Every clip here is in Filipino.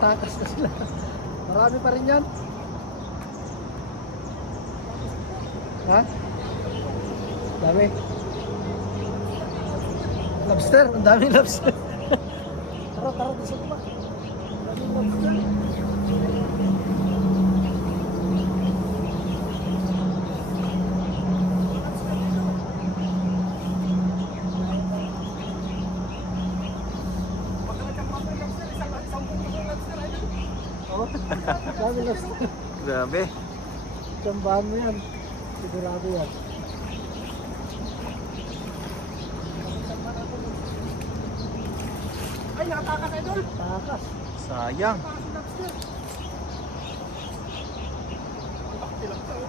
Nagtatakas na sila. Marami pa rin yan. Ha? Dami. Lobster, ang daming lobster. Grabe. Tsambahan mo yan. Sigurado yan. Ay, nakatakas. Takas. Sayang. Takas lobster.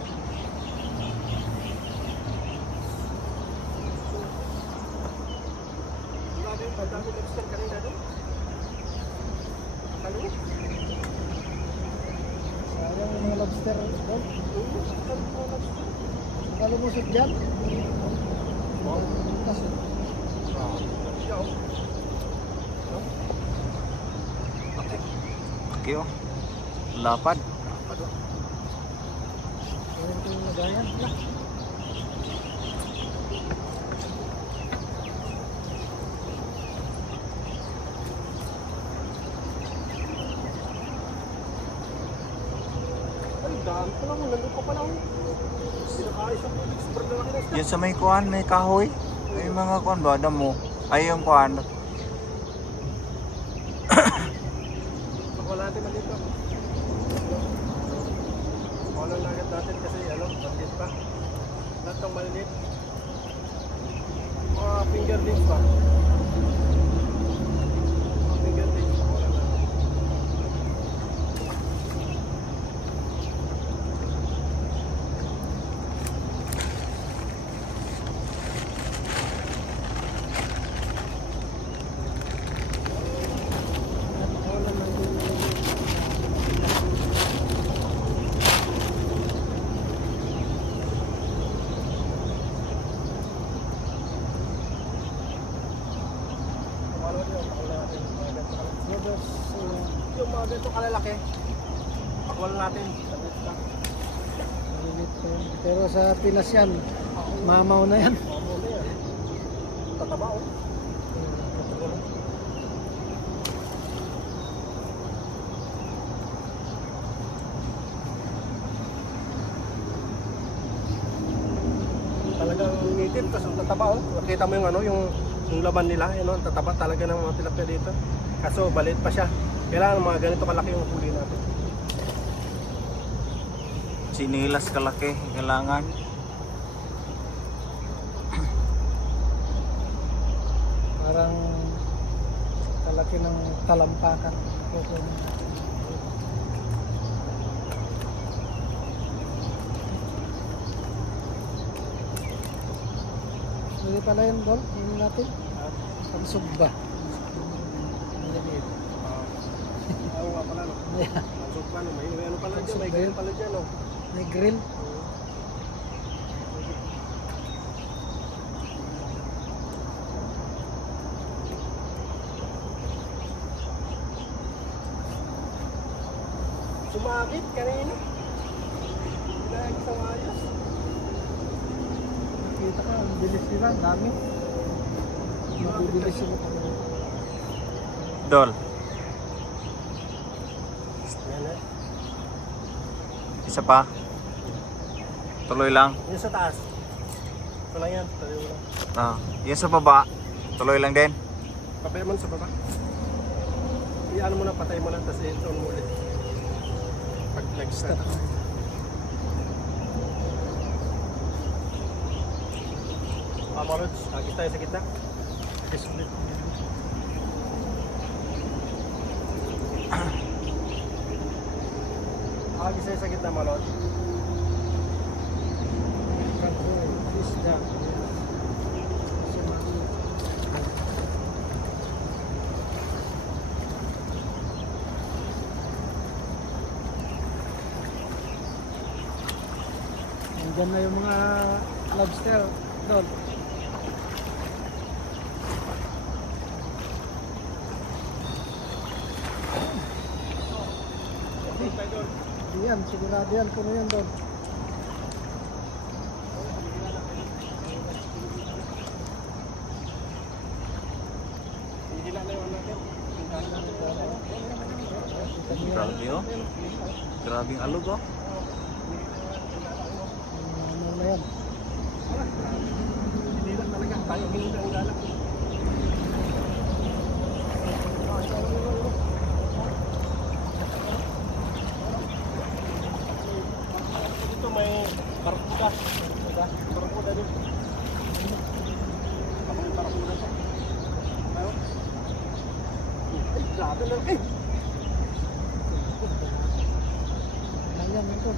Grabe yung madami lobster Yung mga lobster. Doon. Nakalumusot dyan. Yaw. Okay oh. Lapad. Ayun ko yung nagayan. Wala. Dami ko lang. Nandun pa pala. oh. Sinakaayos tubig. Sobrang lalaki na isda. Yan sa may kuan, may kahoy. May mga kuan ba? mo. Ay yung kuan. Wala natin maliit pa. Wala lang agad natin kasi ano, maliit pa. Lahat ng maliit. Mga finger dips pa. Mga finger dips. Wala na. Wala lang yung Wala natin. Wala brothers. uh, Yung mga ganito kalalaki. Pakwal natin. Pa yun. Pero sa Pinas yan, mamaw na yan. Tataba oh. Talagang native kasi ang tataba oh. Nakita mo yung ano, yung, yung laban nila, yun ang tataba talaga ng mga tilapia dito. Kaso balit pa siya. Kailangan mga ganito kalaki yung huli natin. Sinilas kalaki. Kailangan. Parang kalaki ng talampakan. Pwede pala yun, Bol. Hindi natin. Pansog ba? Maliliit. Oo nga pala no. Mansog pa no. May, ano pala dyan, may ganyan pala dyan no. May grill. Sumakit kanina. Dahil sa ayos. Nakita ka, ang bilis nila. ang Dami. Mabibilis sila. Dol. Eh. Isa pa. Tuloy lang. Yung sa taas. Lang yan. Tayo lang. Ah, yan sa baba. Tuloy lang din. Papaya mo na sa baba. Iyan mo na, patay mo na, tapos ito mo ulit. Pag nag-start. Ah, Marods, agis tayo sa gitna. Yes, ulit. Agis tayo sa gitna, Marods. Isda. Nandyan na yung mga lobster doon. Yan. Sigurado yan. Puno yan doon. Yung. Grabe oh. Grabe ang alog oh. Ano na yan? Hihila talaga. Tayo hihila ang may barkuda. Diba? Barkuda din. Ako yung barkuda siya. Ayun. Ay, grabe lang. Eh! Ayan, ito.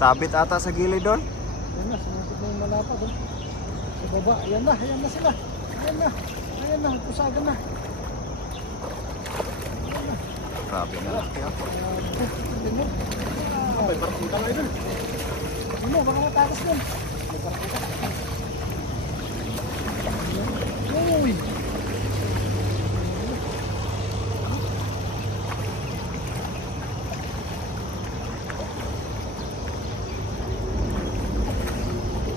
Sabit ata sa gilid doon. Ayan na, sumukot na yung malapa doon. Sa baba, ayan na, ayan na sila. Ayan na, ayan na, pusagan na. Grabe na mo. Ah, may barkuda nga dun. Mo, baka matakas doon. May barkuda. Uy!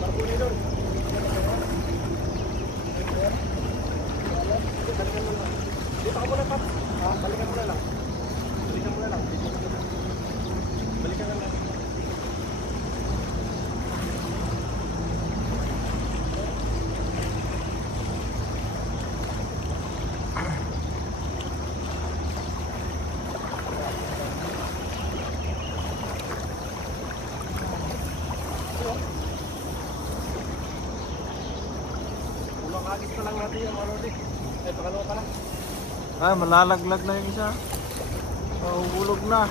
Barkuda dun. Dito ka muna, Paps. Ha? Balikan mo na lang. Balikan mo na lang. Balikan na lang. Unang agis pa lang natin yung ano din. Eh, pangalawa pa lang. Ay, malalaglag na yung isa. Mahulog na.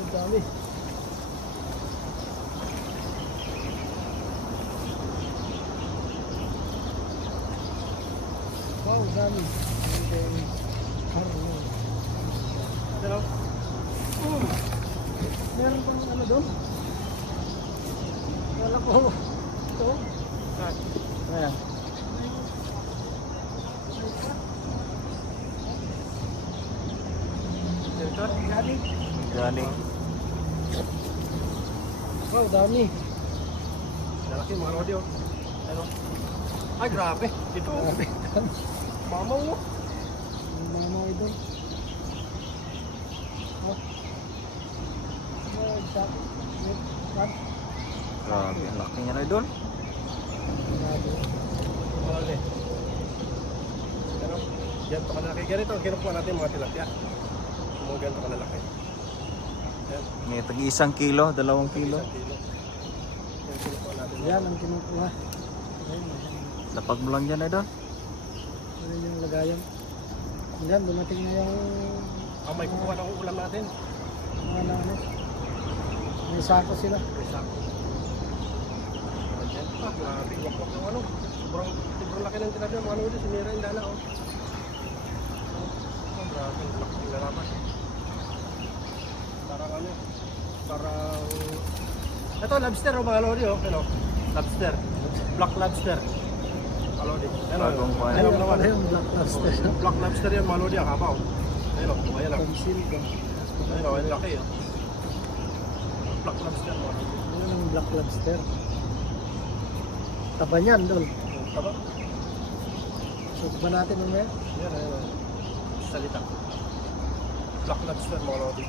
Ang dami. Wow, dami. Ano? Oh, meron pang ano doon? Wala ko. Ito. Ayan. Ito? Dami. Galing. Wow, dami. Lalaki mga rodeo. Ano? Ay, grabe. Ito. Dami. Mamaw mo. Mga mga idol. Oh. Ano, exact. Wait. Grabe, ang laki niya na doon. Ano? Ganito ka lalaki. Ganito ang kinukuha natin mga tilapia. Mga ganito ka lalaki. Yan. May tagi isang kilo, dalawang kilo. Yan. Yan ang kinukuha. Lapag mo lang dyan eh doon. ayun yung lagayan. Yan, dumating na yung Ang may kukuha ng ulam natin. mga na ano. May sako sila. May sako. Ah, grabe. Wakwak ng ano. Sobrang, sobrang laki ng tilapia. Mga ano ulit. Sinira yung dala. Oh. Oh, grabe. Laki ng lalaman. Parang ano. Parang... Ito, lobster o mga lodi. Oh. Ano? Lobster. Black lobster. Mga lodi. Ano? Bagong kuha. Yung black lobster. Black lobster yan, mga lodi. Ah, kapaw. Ayun o. Ayan o. Pansil ka. Ayun. Ayun laki. Oh. Black lobster. Ayun ang black lobster. Taba niyan doon. Taba. So, ba natin mamaya? Yan, ayun. Salita. Black lobster mga lodi.